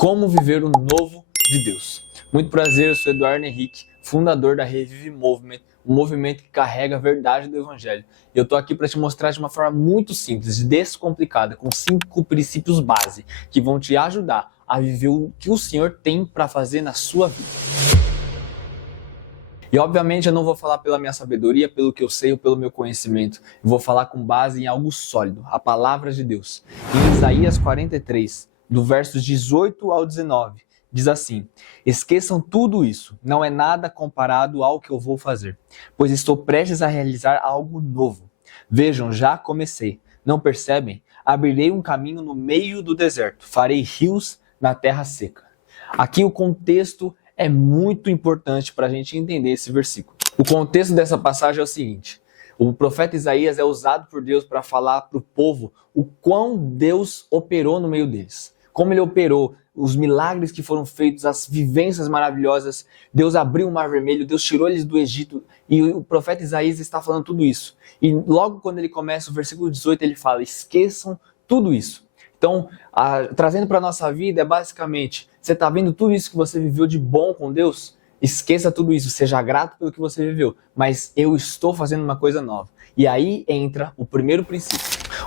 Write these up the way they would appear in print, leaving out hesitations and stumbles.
Como viver o novo de Deus. Muito prazer, eu sou Eduardo Henrique, fundador da Revive Movement, um movimento que carrega a verdade do Evangelho. Eu estou aqui para te mostrar de uma forma muito simples, descomplicada, com 5 princípios base que vão te ajudar a viver o que o Senhor tem para fazer na sua vida. E obviamente eu não vou falar pela minha sabedoria, pelo que eu sei ou pelo meu conhecimento. Eu vou falar com base em algo sólido, a palavra de Deus. Em Isaías 43, do versos 18 ao 19, diz assim: esqueçam tudo isso, não é nada comparado ao que eu vou fazer, pois estou prestes a realizar algo novo. Vejam, já comecei. Não percebem? Abrirei um caminho no meio do deserto, farei rios na terra seca. Aqui o contexto é muito importante para a gente entender esse versículo. O contexto dessa passagem é o seguinte: o profeta Isaías é usado por Deus para falar para o povo o quão Deus operou no meio deles. Como ele operou, os milagres que foram feitos, as vivências maravilhosas. Deus abriu o Mar Vermelho, Deus tirou eles do Egito, e o profeta Isaías está falando tudo isso. E logo quando ele começa o versículo 18, ele fala: esqueçam tudo isso. Então, trazendo para a nossa vida, é basicamente: você está vendo tudo isso que você viveu de bom com Deus? Esqueça tudo isso, seja grato pelo que você viveu, mas eu estou fazendo uma coisa nova. E aí entra o primeiro princípio.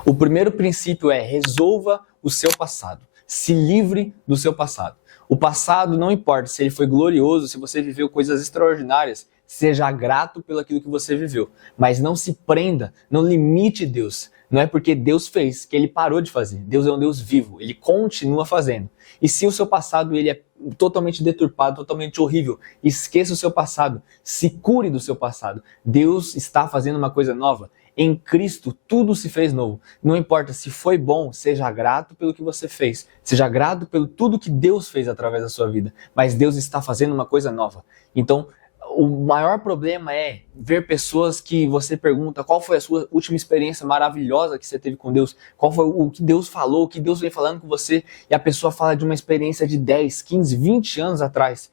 O primeiro princípio é: resolva o seu passado. Se livre do seu passado. O passado não importa se ele foi glorioso, se você viveu coisas extraordinárias, seja grato pelo aquilo que você viveu. Mas não se prenda, não limite Deus. Não é porque Deus fez que ele parou de fazer. Deus é um Deus vivo, ele continua fazendo. E se o seu passado ele é totalmente deturpado, totalmente horrível, esqueça o seu passado, se cure do seu passado. Deus está fazendo uma coisa nova. Em Cristo, tudo se fez novo. Não importa se foi bom, seja grato pelo que você fez. Seja grato pelo tudo que Deus fez através da sua vida. Mas Deus está fazendo uma coisa nova. Então, o maior problema é ver pessoas que você pergunta qual foi a sua última experiência maravilhosa que você teve com Deus, qual foi o que Deus falou, o que Deus vem falando com você, e a pessoa fala de uma experiência de 10, 15, 20 anos atrás.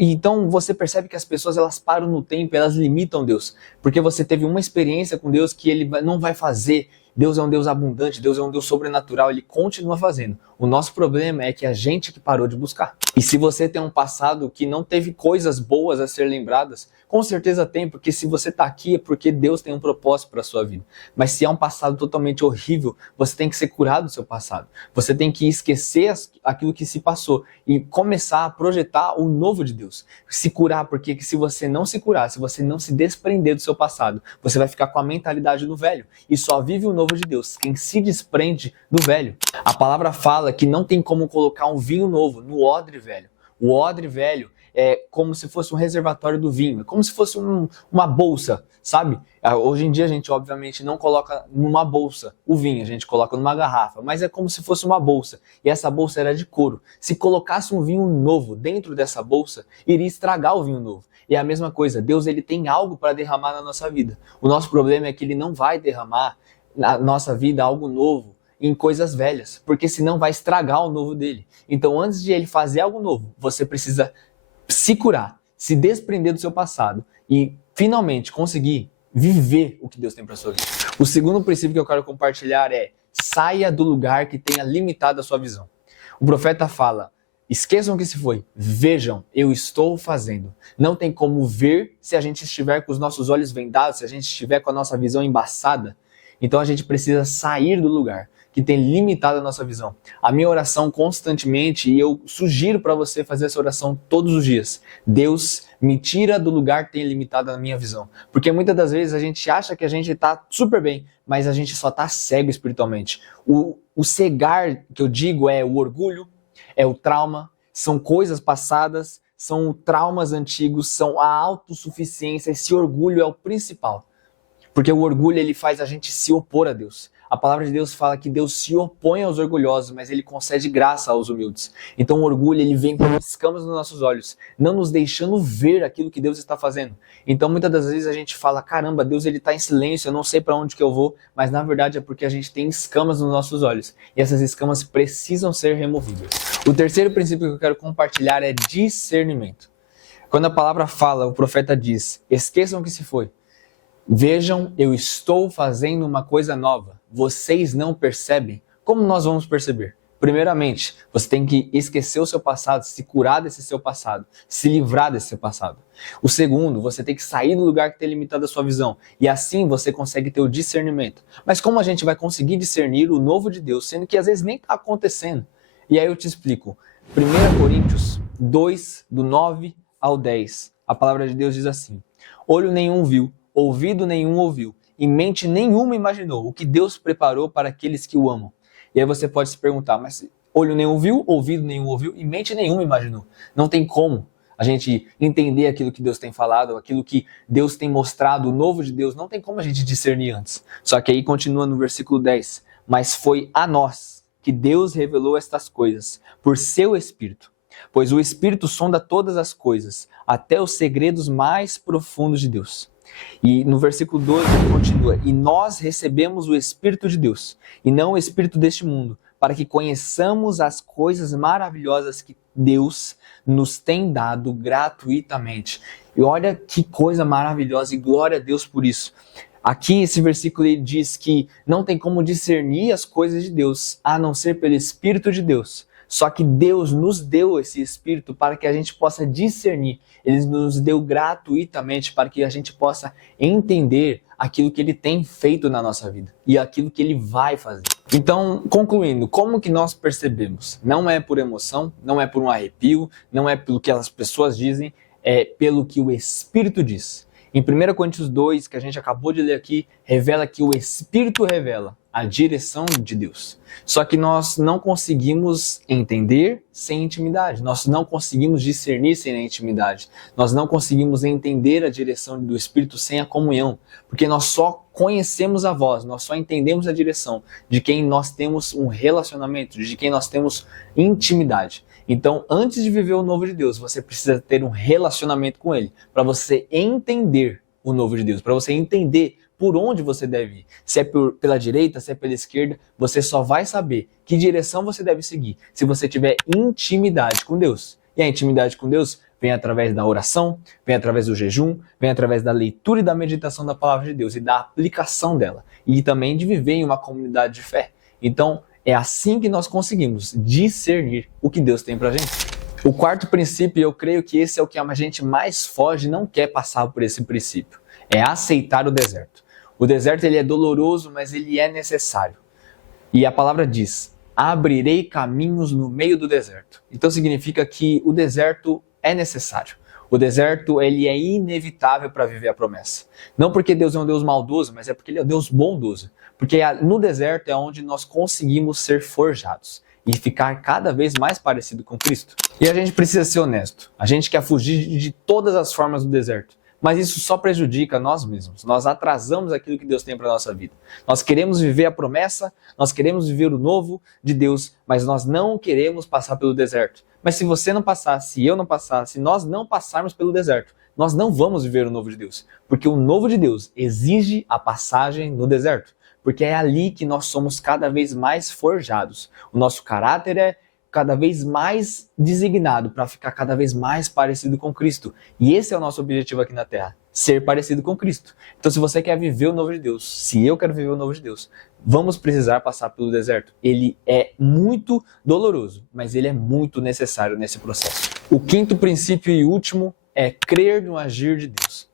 Então você percebe que as pessoas elas param no tempo, elas limitam Deus, porque você teve uma experiência com Deus que ele não vai fazer. Deus é um Deus abundante, Deus é um Deus sobrenatural, ele continua fazendo. O nosso problema é que a gente que parou de buscar. E se você tem um passado que não teve coisas boas a ser lembradas, com certeza tem, porque se você está aqui é porque Deus tem um propósito para a sua vida. Mas se é um passado totalmente horrível, você tem que ser curado do seu passado. Você tem que esquecer aquilo que se passou e começar a projetar o novo de Deus. Se curar, porque se você não se curar, se você não se desprender do seu passado, você vai ficar com a mentalidade do velho e só vive o novo de Deus quem se desprende do velho. A palavra fala que não tem como colocar um vinho novo no odre velho. O odre velho é como se fosse um reservatório do vinho, é como se fosse uma bolsa, sabe? Hoje em dia a gente obviamente não coloca numa bolsa o vinho, a gente coloca numa garrafa, mas é como se fosse uma bolsa, e essa bolsa era de couro. Se colocasse um vinho novo dentro dessa bolsa, iria estragar o vinho novo. E é a mesma coisa, Deus ele tem algo para derramar na nossa vida. O nosso problema é que ele não vai derramar na nossa vida algo novo em coisas velhas, porque senão vai estragar o novo dele. Então antes de ele fazer algo novo, você precisa se curar, se desprender do seu passado e finalmente conseguir viver o que Deus tem para sua vida. O segundo princípio que eu quero compartilhar é: saia do lugar que tenha limitado a sua visão. O profeta fala: esqueçam o que se foi, vejam, eu estou fazendo. Não tem como ver se a gente estiver com os nossos olhos vendados, se a gente estiver com a nossa visão embaçada. Então a gente precisa sair do lugar que tem limitado a nossa visão. A minha oração constantemente, e eu sugiro para você fazer essa oração todos os dias: Deus, me tira do lugar que tem limitado a minha visão. Porque muitas das vezes a gente acha que a gente está super bem, mas a gente só está cego espiritualmente. O cegar que eu digo é o orgulho, é o trauma, são coisas passadas, são traumas antigos, são a autossuficiência. Esse orgulho é o principal. Porque o orgulho ele faz a gente se opor a Deus. A palavra de Deus fala que Deus se opõe aos orgulhosos, mas ele concede graça aos humildes. Então o orgulho ele vem com escamas nos nossos olhos, não nos deixando ver aquilo que Deus está fazendo. Então muitas das vezes a gente fala: caramba, Deus ele está em silêncio, eu não sei para onde que eu vou, mas na verdade é porque a gente tem escamas nos nossos olhos e essas escamas precisam ser removidas. O terceiro princípio que eu quero compartilhar é discernimento. Quando a palavra fala, o profeta diz: esqueçam o que se foi. Vejam, eu estou fazendo uma coisa nova. Vocês não percebem? Como nós vamos perceber? Primeiramente, você tem que esquecer o seu passado, se curar desse seu passado, se livrar desse seu passado. O segundo, você tem que sair do lugar que tem limitado a sua visão. E assim você consegue ter o discernimento. Mas como a gente vai conseguir discernir o novo de Deus, sendo que às vezes nem está acontecendo? E aí eu te explico. 1 Coríntios 2, do 9 ao 10. A palavra de Deus diz assim: olho nenhum viu, ouvido nenhum ouviu, e mente nenhuma imaginou o que Deus preparou para aqueles que o amam. E aí você pode se perguntar, mas olho nenhum viu, ouvido nenhum ouviu e mente nenhuma imaginou. Não tem como a gente entender aquilo que Deus tem falado, aquilo que Deus tem mostrado, o novo de Deus, não tem como a gente discernir antes. Só que aí continua no versículo 10, mas foi a nós que Deus revelou estas coisas, por seu Espírito. Pois o Espírito sonda todas as coisas, até os segredos mais profundos de Deus. E no versículo 12 ele continua: e nós recebemos o Espírito de Deus, e não o Espírito deste mundo, para que conheçamos as coisas maravilhosas que Deus nos tem dado gratuitamente. E olha que coisa maravilhosa, e glória a Deus por isso. Aqui esse versículo ele diz que não tem como discernir as coisas de Deus, a não ser pelo Espírito de Deus. Só que Deus nos deu esse Espírito para que a gente possa discernir. Ele nos deu gratuitamente para que a gente possa entender aquilo que Ele tem feito na nossa vida e aquilo que Ele vai fazer. Então, concluindo, como que nós percebemos? Não é por emoção, não é por um arrepio, não é pelo que as pessoas dizem, é pelo que o Espírito diz. Em 1 Coríntios 2, que a gente acabou de ler aqui, revela que o Espírito revela a direção de Deus. Só que nós não conseguimos entender sem intimidade. Nós não conseguimos discernir sem a intimidade. Nós não conseguimos entender a direção do Espírito sem a comunhão. Porque nós só conhecemos a voz, nós só entendemos a direção de quem nós temos um relacionamento, de quem nós temos intimidade. Então, antes de viver o novo de Deus, você precisa ter um relacionamento com Ele, para você entender o novo de Deus, para você entender por onde você deve ir. Se é pela direita, se é pela esquerda, você só vai saber que direção você deve seguir se você tiver intimidade com Deus. E a intimidade com Deus vem através da oração, vem através do jejum, vem através da leitura e da meditação da palavra de Deus e da aplicação dela. E também de viver em uma comunidade de fé. Então, é assim que nós conseguimos discernir o que Deus tem pra gente. O quarto princípio, eu creio que esse é o que a gente mais foge e não quer passar por esse princípio. É aceitar o deserto. O deserto ele é doloroso, mas ele é necessário. E a palavra diz: abrirei caminhos no meio do deserto. Então significa que o deserto é necessário. O deserto ele é inevitável para viver a promessa. Não porque Deus é um Deus maldoso, mas é porque Ele é um Deus bondoso. Porque no deserto é onde nós conseguimos ser forjados e ficar cada vez mais parecido com Cristo. E a gente precisa ser honesto. A gente quer fugir de todas as formas do deserto. Mas isso só prejudica nós mesmos. Nós atrasamos aquilo que Deus tem para a nossa vida. Nós queremos viver a promessa, nós queremos viver o novo de Deus, mas nós não queremos passar pelo deserto. Mas se você não passar, se eu não passar, se nós não passarmos pelo deserto, nós não vamos viver o novo de Deus. Porque o novo de Deus exige a passagem no deserto. Porque é ali que nós somos cada vez mais forjados. O nosso caráter é cada vez mais designado para ficar cada vez mais parecido com Cristo. E esse é o nosso objetivo aqui na Terra, ser parecido com Cristo. Então se você quer viver o novo de Deus, se eu quero viver o novo de Deus, vamos precisar passar pelo deserto. Ele é muito doloroso, mas ele é muito necessário nesse processo. O quinto princípio e último é crer no agir de Deus.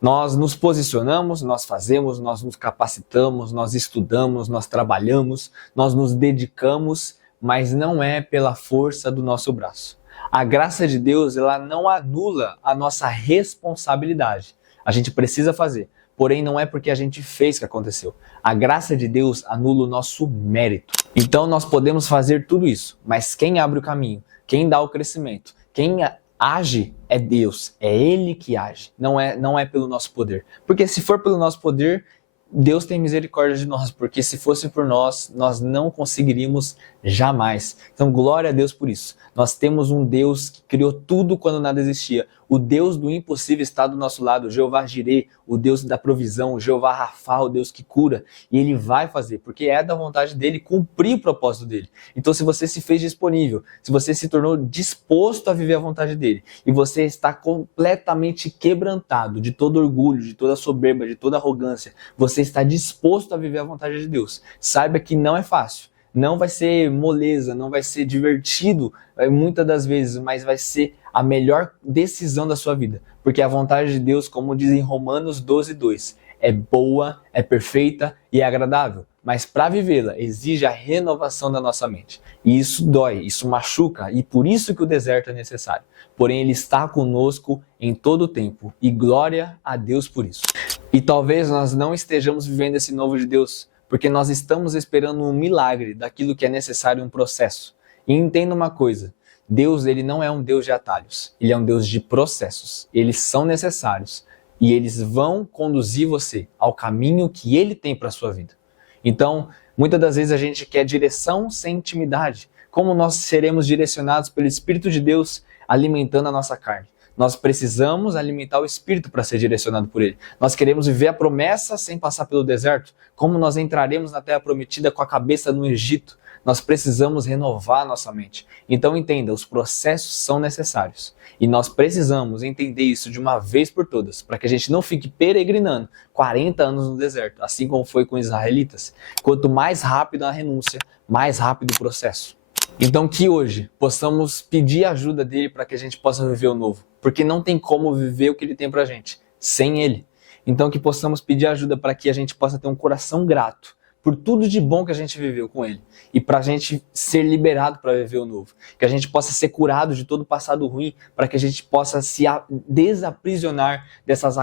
Nós nos posicionamos, nós fazemos, nós nos capacitamos, nós estudamos, nós trabalhamos, nós nos dedicamos, mas não é pela força do nosso braço. A graça de Deus, ela não anula a nossa responsabilidade. A gente precisa fazer, porém não é porque a gente fez que aconteceu. A graça de Deus anula o nosso mérito. Então nós podemos fazer tudo isso, mas quem abre o caminho, quem dá o crescimento, quem age é Deus, é Ele que age, não é pelo nosso poder. Porque se for pelo nosso poder, Deus tem misericórdia de nós, porque se fosse por nós, nós não conseguiríamos jamais. Então, glória a Deus por isso. Nós temos um Deus que criou tudo quando nada existia. O Deus do impossível está do nosso lado, o Jeová Jireh, o Deus da provisão, o Jeová Rafá, o Deus que cura. E Ele vai fazer, porque é da vontade dEle cumprir o propósito dEle. Então, se você se fez disponível, se você se tornou disposto a viver a vontade dEle, e você está completamente quebrantado de todo orgulho, de toda soberba, de toda arrogância, você está disposto a viver a vontade de Deus. Saiba que não é fácil. Não vai ser moleza, não vai ser divertido muitas das vezes, mas vai ser a melhor decisão da sua vida. Porque a vontade de Deus, como diz em Romanos 12:2, é boa, é perfeita e é agradável. Mas para vivê-la, exige a renovação da nossa mente. E isso dói, isso machuca, e por isso que o deserto é necessário. Porém, Ele está conosco em todo o tempo, e glória a Deus por isso. E talvez nós não estejamos vivendo esse novo de Deus, porque nós estamos esperando um milagre daquilo que é necessário, um processo. E entenda uma coisa, Deus, Ele não é um Deus de atalhos, Ele é um Deus de processos. Eles são necessários e eles vão conduzir você ao caminho que Ele tem para a sua vida. Então, muitas das vezes a gente quer direção sem intimidade. Como nós seremos direcionados pelo Espírito de Deus alimentando a nossa carne? Nós precisamos alimentar o Espírito para ser direcionado por Ele. Nós queremos viver a promessa sem passar pelo deserto. Como nós entraremos na Terra Prometida com a cabeça no Egito? Nós precisamos renovar a nossa mente. Então entenda, os processos são necessários. E nós precisamos entender isso de uma vez por todas, para que a gente não fique peregrinando 40 anos no deserto, assim como foi com os israelitas. Quanto mais rápido a renúncia, mais rápido o processo. Então que hoje possamos pedir ajuda dele para que a gente possa viver o novo. Porque não tem como viver o que ele tem pra gente sem ele. Então que possamos pedir ajuda para que a gente possa ter um coração grato por tudo de bom que a gente viveu com ele. E para a gente ser liberado para viver o novo. Que a gente possa ser curado de todo o passado ruim, para que a gente possa se desaprisionar dessas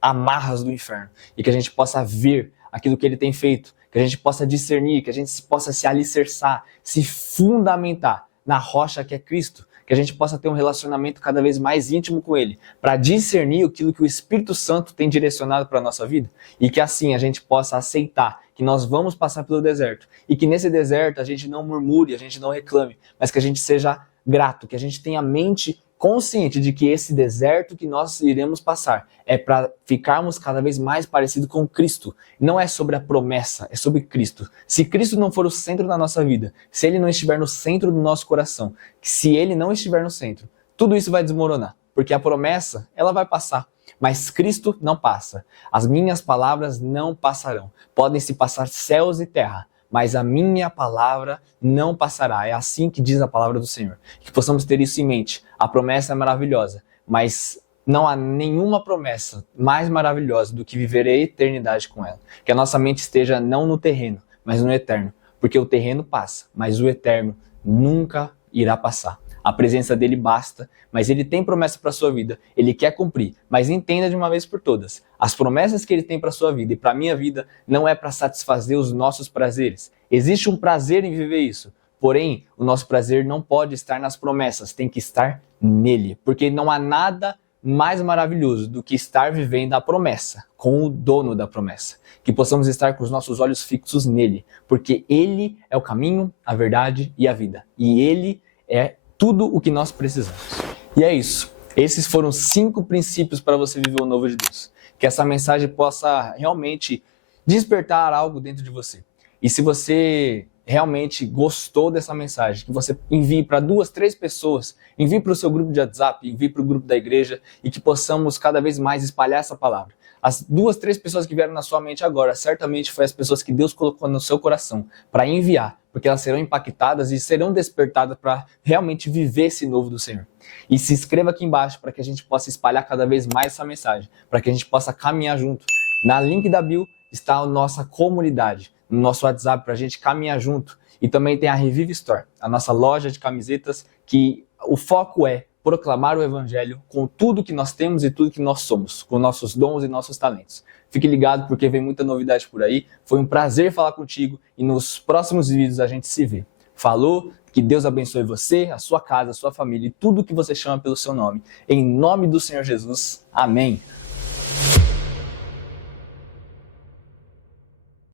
amarras do inferno. E que a gente possa ver aquilo que ele tem feito. Que a gente possa discernir, que a gente possa se alicerçar, se fundamentar na rocha que é Cristo. Que a gente possa ter um relacionamento cada vez mais íntimo com Ele, para discernir aquilo que o Espírito Santo tem direcionado para a nossa vida, e que assim a gente possa aceitar que nós vamos passar pelo deserto, e que nesse deserto a gente não murmure, a gente não reclame, mas que a gente seja grato, que a gente tenha a mente consciente de que esse deserto que nós iremos passar é para ficarmos cada vez mais parecidos com Cristo. Não é sobre a promessa, é sobre Cristo. Se Cristo não for o centro da nossa vida, se Ele não estiver no centro do nosso coração, se Ele não estiver no centro, tudo isso vai desmoronar. Porque a promessa, ela vai passar, mas Cristo não passa. As minhas palavras não passarão. Podem se passar céus e terra, mas a minha palavra não passará. É assim que diz a palavra do Senhor. Que possamos ter isso em mente. A promessa é maravilhosa, mas não há nenhuma promessa mais maravilhosa do que viver a eternidade com ela. Que a nossa mente esteja não no terreno, mas no eterno. Porque o terreno passa, mas o eterno nunca irá passar. A presença dele basta, mas ele tem promessa para a sua vida, ele quer cumprir. Mas entenda de uma vez por todas, as promessas que ele tem para a sua vida e para a minha vida não é para satisfazer os nossos prazeres. Existe um prazer em viver isso, porém o nosso prazer não pode estar nas promessas, tem que estar nele. Porque não há nada mais maravilhoso do que estar vivendo a promessa, com o dono da promessa. Que possamos estar com os nossos olhos fixos nele, porque ele é o caminho, a verdade e a vida. E ele é tudo o que nós precisamos. E é isso. Esses foram 5 princípios para você viver o novo de Deus. Que essa mensagem possa realmente despertar algo dentro de você. E se você realmente gostou dessa mensagem, que você envie para 2, 3 pessoas, envie para o seu grupo de WhatsApp, envie para o grupo da igreja e que possamos cada vez mais espalhar essa palavra. As 2, 3 pessoas que vieram na sua mente agora, certamente foi as pessoas que Deus colocou no seu coração para enviar, porque elas serão impactadas e serão despertadas para realmente viver esse novo do Senhor. E se inscreva aqui embaixo para que a gente possa espalhar cada vez mais essa mensagem, para que a gente possa caminhar junto. Na link da bio está a nossa comunidade, no nosso WhatsApp, para a gente caminhar junto. E também tem a Revive Store, a nossa loja de camisetas, que o foco é proclamar o Evangelho com tudo que nós temos e tudo que nós somos, com nossos dons e nossos talentos. Fique ligado porque vem muita novidade por aí. Foi um prazer falar contigo e nos próximos vídeos a gente se vê. Falou, que Deus abençoe você, a sua casa, a sua família e tudo que você chama pelo seu nome. Em nome do Senhor Jesus. Amém.